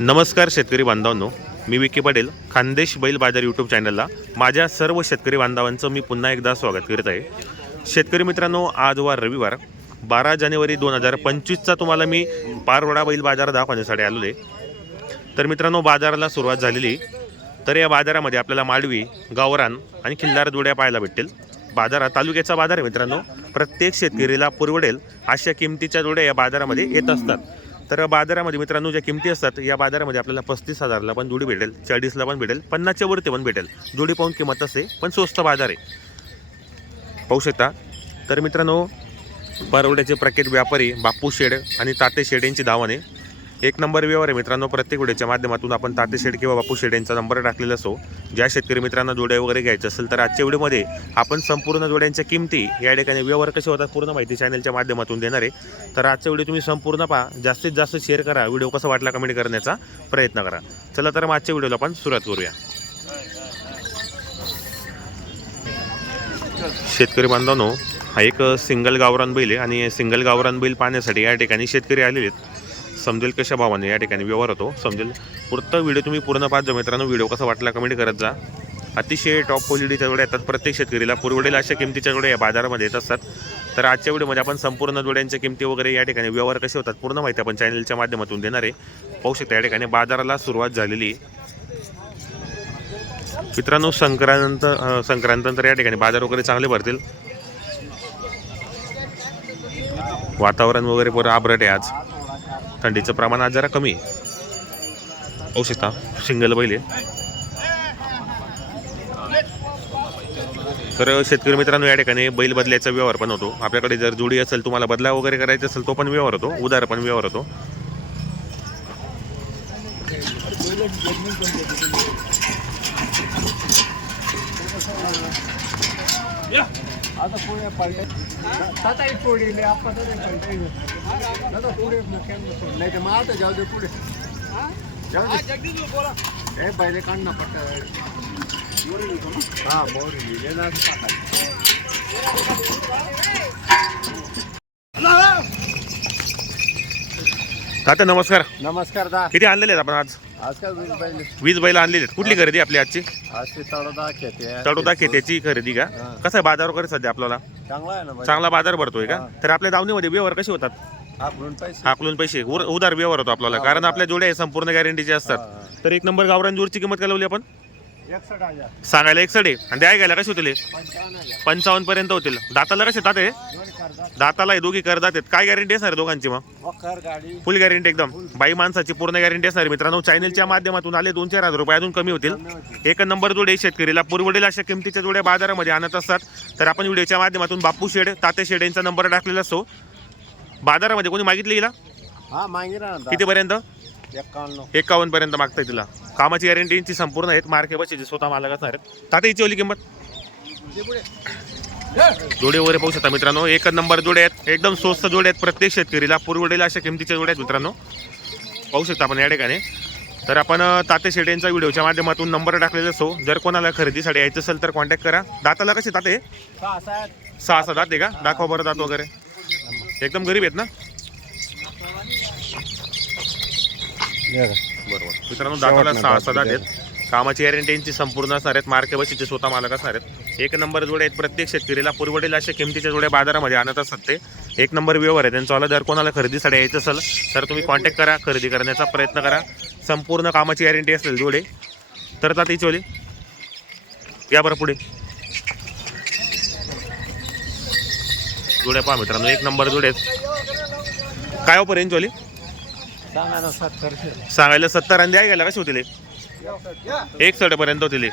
नमस्कार शेतकरी बांधवांनो मी विकी पटेल खानदेश बैल बाजार यूट्यूब चॅनलला माझ्या सर्व शेतकरी बांधवांचं मी पुन्हा एकदा स्वागत करीत आहे. शेतकरी मित्रांनो आज वार रविवार बारा जानेवारी दोन हजार पंचवीसचा तुम्हाला मी पारवडा बैल बाजार दाखवण्यासाठी आलेलो आहे. तर मित्रांनो बाजाराला सुरुवात झालेली तर या बाजारामध्ये आपल्याला माडवी गावरान आणि खिल्लार जोड्या पाहायला भेटतील. बाजारात तालुक्याचा बाजार आहे मित्रांनो. प्रत्येक शेतकरीला पुरवडेल अशा किमतीच्या जोड्या या बाजारामध्ये येत असतात. तर बाजारामध्ये मित्रांनो ज्या किमती असतात या बाजारामध्ये आपल्याला पस्तीस हजारला पण जोडी भेटेल चाळीसला पण भेटेल पन्नासच्या वरती पण भेटेल. जोडी पाहून किंमत असते पण स्वस्त बाजार आहे. पाहू शकता? तर मित्रांनो परवड्याचे प्रख्यात व्यापारी बापू शेड आणि ताते शेड यांची धावाने एक नंबर व्यवहार आहे मित्रांनो प्रत्येक व्हिडिओच्या माध्यमातून आपण ताते शेड किंवा बापू शेड यांचा नंबर टाकलेला असो ज्या शेतकरी मित्रांना जोड्या वगैरे घ्यायचं असेल तर आजच्या व्हिडिओमध्ये आपण संपूर्ण जोड्यांच्या किमती या ठिकाणी व्यवहार कसे होतात पूर्ण माहिती चॅनलच्या माध्यमातून देणार आहे. तर आजचा व्हिडिओ तुम्ही संपूर्ण पहा जास्तीत जास्त शेअर करा व्हिडिओ कसा वाटला कमेंट करण्याचा प्रयत्न करा. चला तर मग आजच्या व्हिडिओला आपण सुरुवात करूया. शेतकरी बांधवांनो हा एक सिंगल गावरान बैल आहे आणि सिंगल गावरान बैल पाहण्यासाठी या ठिकाणी शेतकरी आलेले आहेत. समजेल कशा भावाने या ठिकाणी व्यवहार होतो. समजेल. पुढचा व्हिडिओ तुम्ही पूर्ण पाहत जा मित्रांनो. व्हिडिओ कसा वाटला कमेंट करत जा. अतिशय टॉप क्वालिटीच्या जोड्या येतात प्रत्येक शेतकरीला. पुरवडेल अशा किमतीच्या जोड्या या बाजारामध्ये येत असतात. तर आजच्या व्हिडिओमध्ये आपण संपूर्ण जोड्यांच्या किमती वगैरे या ठिकाणी व्यवहार कसे होतात पूर्ण माहिती आपण चॅनलच्या माध्यमातून देणार आहे. पाहू शकता या ठिकाणी बाजाराला सुरुवात झालेली मित्रांनो संक्रांत संक्रांतनंतर या ठिकाणी बाजार वगैरे चांगले भरतील. वातावरण वगैरे बरं आबरट आहे आज. थंडीचं प्रमाण आज जरा कमी आहे. औ शकता सिंगल बैल आहे. तर शेतकरी मित्रांनो या ठिकाणी बैल बदलायचा व्यवहार पण होतो. आपल्याकडे जर जोडी असेल तुम्हाला बदला वगैरे करायचा असेल तो पण व्यवहार होतो. उदार पण व्यवहार होतो. आता पुढे पडले ताताही पोडीले आपण पलटे आता पुढे नाही ते मग आता जाऊ दे पुढे. जाऊ दे. हे पहिले काढ ना पट्ट. हा मोरी लिहिले ना तात्या नमस्कार. नमस्कार दा. किती आणलेले आहेत आपण आज? आज काय वीज पहिले वीस बैल आणलेले आहेत. कुठली खरेदी आपली आजची? आज ते तळोदा खेते तडोदा खेत्याची खरेदी का. कसं आहे बाजार वगैरे सध्या आपल्याला? चांगला आहे ना चांगला बाजार भरतोय का. तर आपल्या दावणीमध्ये व्यवहार कसे होतात? आपण पैसे. उर- उधार व्यवहार होतो आपल्याला. कारण आपल्या जोड्या संपूर्ण गॅरंटीचे असतात. तर एक नंबर गावरान जोडची किंमत काय लावली आपण? एकसठ हजार. सांगायला एक सडे आणि द्याय कसे होतील पंचावन्न हजार. पंचावन्न पर्यंत होतील. दाताला कसे दोन करतात दाताला हे दोघी करतात आहेत. काय गॅरंटी असणार आहे दोघांची मग? वखर गाडी. फुल गॅरंटी एकदम. बाई माणसाची पूर्ण गॅरंटी असणार आहे. मित्रांनो. चॅनलच्या माध्यमातून आले दोन चार हजार रुपये. अजून कमी होतील. एक नंबर जोडे शेतकरीला. पुरवडेल अशा किमतीच्या जोड्या बाजारामध्ये आणत असतात. तर आपण व्हिडिओच्या माध्यमातून बापू शेड ताते शेड यांचा नंबर टाकलेला असतो. बाजारामध्ये कोणी मागितली हिला? हा मागे ना कितीपर्यंत? एकावन्न. एकावन्न पर्यंत मागताय तिला. कामाची गॅरंटी संपूर्ण आहेत. मार्के बसची स्वतः मालक असणार आहेत. ताते हिची ओली किंमत? जोडे वगैरे पाहू शकता मित्रांनो. एक नंबर जोडे आहेत. एकदम स्वस्त जोडे आहेत प्रत्येक शेतकरीला. पुरवडेल अशा किमतीच्या जोड्या आहेत मित्रांनो. पाहू शकता आपण या ठिकाणी. तर आपण ताते शेडेंचा व्हिडिओच्या माध्यमातून नंबर टाकलेला असो. जर कोणाला खरेदीसाठी यायचं असेल तर कॉन्टॅक्ट करा. दाताला कसे ताते सहा सहा दात का? दाखवा बरं दात वगैरे. एकदम गरीब आहेत ना? बरोबर. मित्रांनो दाताला सहा सहा दात आहेत. कामाची गॅरंटी यांची संपूर्ण असणार आहेत. मार्के बशीचे स्वतः मालक असणार आहेत. एक नंबर जोडे आहेत प्रत्येक शेतकरीला. पुरवडेल अशा किमतीच्या जोड्या बाजारामध्ये आणत असतात ते. एक नंबर व्यवहार आहे. त्यांचा जर कोणाला खरेदीसाठी यायचं असेल तर तुम्ही कॉन्टॅक्ट करा. खरेदी करण्याचा प्रयत्न करा. संपूर्ण कामाची गॅरंटी असेल जोडे. तर ताती चोली या बरं पुढे. जोड्या पहा मित्रांनो. एक नंबर जोडे आहेत. काय ऑफर ना सत्तरशे सांगायला सत्तर आणि द्या गेला कशी होतील हे? एक पर्यंत होतील.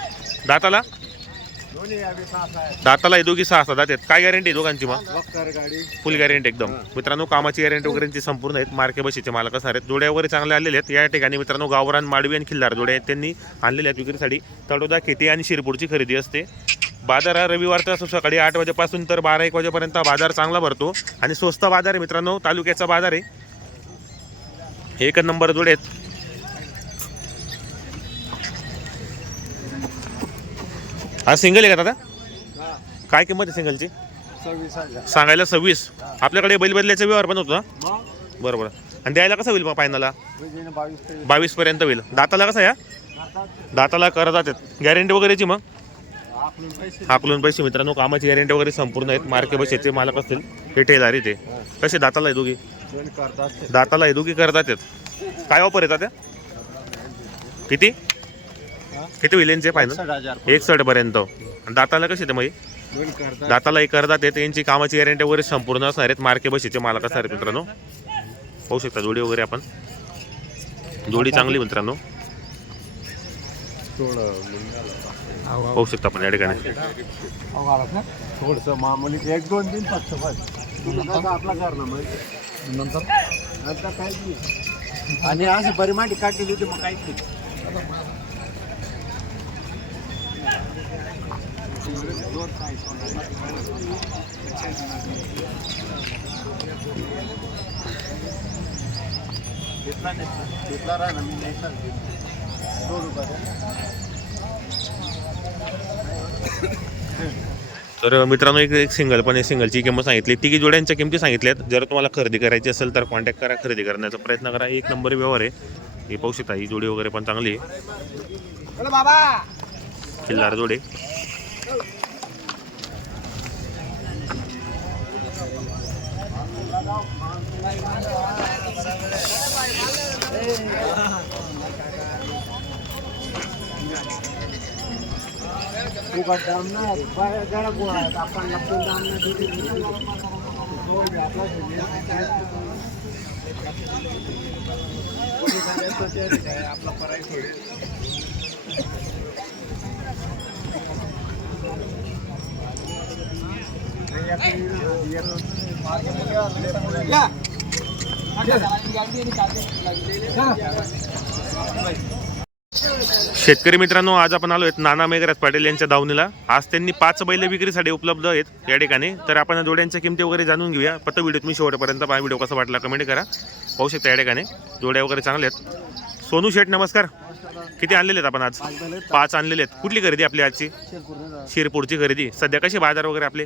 दाताला? दाताला हे दोघी सहा सहा दात आहेत. काय गॅरंटी दोघांची मग? फुल गॅरंटी एकदम. मित्रांनो कामाची गॅरंटी वगैरेची संपूर्ण आहेत. मार्के बशीचे मालक असणार आहेत. जोड्या वगैरे चांगले आलेले आहेत. या ठिकाणी मित्रांनो गावरान माडवी आणि खिल्लार जोड्या आहेत. त्यांनी आणलेल्या आहेत विक्रीसाठी. तडोदा खेती आणि शिरपूरची खरेदी असते. बाजार हा रविवारचा असतो सकाळी आठ वाजेपासून तर बारा एक वाजेपर्यंत बाजार चांगला भरतो. आणि स्वस्त बाजार आहे मित्रांनो. तालुक्याचा बाजार आहे. एक नंबर जोडे आहेत. हा सिंगल आहे का दादा? काय किंमत आहे सिंगलची सांगायला सव्वीस. आपल्याकडे बैल बदल्याचा व्यवहार पण होतो ना बरोबर. आणि द्यायला कसं होईल मग म्हणजे बावीस पर्यंत होईल. दाताला कसं या दाताला. करत आहेत. गॅरंटी वगैरेची मग? हाकलून पैसे. मित्रांनो कामाची गॅरंटी वगैरे संपूर्ण आहेत. मार्के बसेचे मालक असतील. हे ठेलारी ते. कसे दाताला दोन करतात दाताला आहे दोघी करतात आहेत. काय ऑफर येतात त्या किती? किती होईल यांचे फायनल एकसठ पर्यंत. आणि दाताला कसे ते मग हे? दाताला एक करतात आहेत यांची कामाची गॅरंटी वगैरे संपूर्ण असणार आहेत. मार्के बशीचे मालक असणार आहेत मित्रांनो. पाहू शकता जोडी वगैरे आपण. जोडी चांगली मित्रांनो. पाहू शकता आपण या ठिकाणी. थोडस मामूली एक दोन नंतर? आणि अशी बरी माठी काढली होती मग काहीच नाही. घेतला राहा ना मी नाही सांगते दोन रुपये तर मित्रांनो एक एक सिंगल पण एक सिंगलची किंमत सांगितली. तिघी जोड्यांच्या किमती सांगितल्यात जर तुम्हाला खरेदी करायची असेल तर कॉन्टॅक्ट करा. खरेदी करण्याचा प्रयत्न करा. एक नंबर व्यवहार आहे. ही पाहू शकता ही जोडी वगैरे पण चांगली आहे. बाबा. किल्लार जोडे. उघड दाम ना जरा गोळा आहेत आपण लपून दाम ना दिली शेतकरी मित्रांनो आज आपण आलो आहेत नाना मेघराज पाटील यांच्या दावणीला. आज त्यांनी पाच बैल विक्रीसाठी उपलब्ध आहेत या ठिकाणी. तर आपण जोड्यांच्या किमती वगैरे जाणून घेऊया. पत्ता व्हिडिओ तुम्ही शेवटपर्यंत पहा. व्हिडिओ कसा वाटला कमेंट करा. पाहू शकता या ठिकाणी. जोड्या वगैरे चांगल्या आहेत. सोनू शेठ नमस्कार. किती आणलेले आहेत आपण आज? पाच आणलेले आहेत. कुठली खरेदी आपली आजची? शिरपूरची खरेदी. सध्या कशी बाजार वगैरे आपले?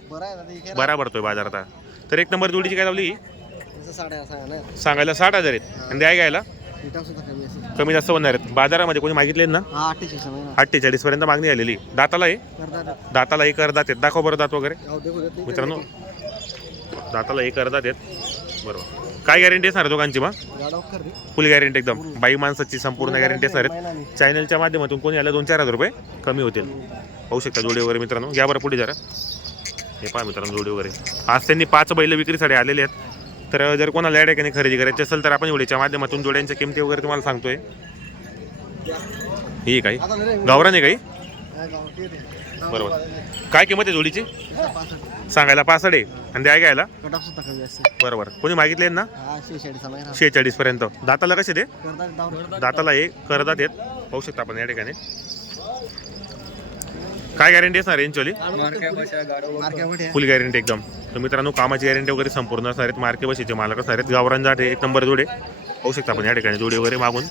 बरा भरतोय बाजार आता. तर एक नंबर जोडीची काय लावली? सांगायला साठ हजार आहेत. आणि द्याय घ्यायला. कमी जास्त होणार आहेत. बाजारामध्ये कोणी मागितले ना? अठ्ठेचाळीस पर्यंत मागणी आलेली. दाताला आहे दाताला एक अर्धात आहेत. दाखव बरं दात वगैरे. मित्रांनो दाताला एक अर्धात आहेत. बरोबर. काय गॅरंटी असणार दोघांची मग? फुल गॅरंटी एकदम. बाई माणसाची संपूर्ण गॅरंटी असणार आहेत. चॅनलच्या माध्यमातून कोणी आलं दोन चार हजार रुपये कमी होतील. पाहू शकता जोडी वगैरे मित्रांनो. घ्या बरं पुढे जरा. हे पहा मित्रांनो जोडी वगैरे. आज त्यांनी पाच बैल विक्रीसाठी आलेले आहेत. तर जर कोणाला या ठिकाणी खरेदी करायची असेल तर आपण व्हिडिओच्या माध्यमातून जोड्यांच्या किमती वगैरे तुम्हाला सांगतोय. ही काही. गावरान आहे काही? बरोबर. काय किंमत आहे जोडीची? सांगायला पासष्ट आहे. आणि द्या घ्यायला? बरोबर. कोणी मागितले ना? शेहेचाळीस पर्यंत. दाताला कसे ते दाताला हे करदात येत पाहू शकता आपण या ठिकाणी. काय गॅरंटी असणार यांच्यावाली फुल गॅरंटी एकदम. तर मित्रांनो कामाची गॅरंटी वगैरे संपूर्ण असणार आहेत. मार्के बशीचे मालक असणार आहेत. गावरान जाट एक नंबर जोडे. पाहू शकता आपण या ठिकाणी जोडे वगैरे मागून.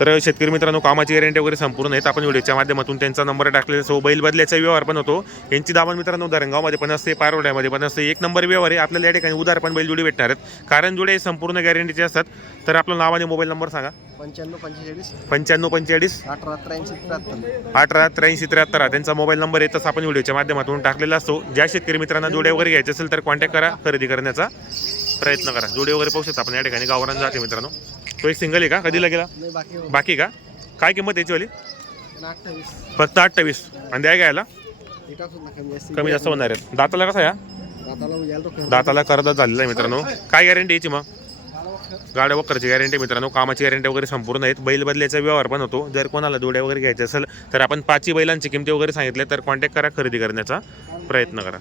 तर शेतकरी मित्रांनो कामाची गॅरंटी वगैरे संपूर्ण आहेत. आपण व्हिडिओच्या माध्यमातून त्यांचा नंबर टाकलेला सो बैल बदल्याचा व्यवहार पण होतो. यांची दामन मित्रांनो दरंगावमध्ये पण असते पारोड्यामध्ये पण असते. एक नंबर व्यवहार आहे. आपल्याला या ठिकाणी उदार पण बैल जोडी भेटणार आहेत. कारण जोडे संपूर्ण गॅरंटीचे असतात. तर आपलं नाव आणि मोबाईल नंबर सांगा. पंच्याण्णव पंचेचाळीस. पंच्याण्णव पंचेचाळीस. अठरा त्र्याऐंशी त्र्याहत्तर. अठरा त्र्याऐंशी त्र्याहत्तर. त्यांचा मोबाईल नंबर आहे. तसं आपण व्हिडिओच्या माध्यमातून टाकलेला असतो. ज्या शेतकरी मित्रांना जोडे वगैरे घ्यायचे असेल तर कॉन्टॅक्ट करा. खरेदी करण्याचा प्रयत्न करा. जोडे वगैरे पाहू शकता आपण. या ठिकाणी गावरान जाते मित्रांनो. तो एक सिंगल आहे का? कधीला गेला? नाही बाकी बाकी का? काय किंमत याची वाली अठ्ठावीस. फक्त अठ्ठावीस. आणि द्या घ्यायला. कमी जास्त. होणार आहेत. दाताला कसा या दाताला यायला तो खरं दाताला कर्ज झालेला आहे मित्रांनो. काय गॅरंटी याची मग? गाड्या वक्करची गॅरंटी मित्रांनो. कामाची गॅरंटी वगैरे संपूर्ण आहेत. बैल बदल्याचा व्यवहार पण होतो. जर कोणाला जोड्या वगैरे घ्यायचे असेल तर आपण पाचही बैलांची किमती वगैरे सांगितले तर कॉन्टॅक्ट करा खरेदी करण्याचा प्रयत्न करा.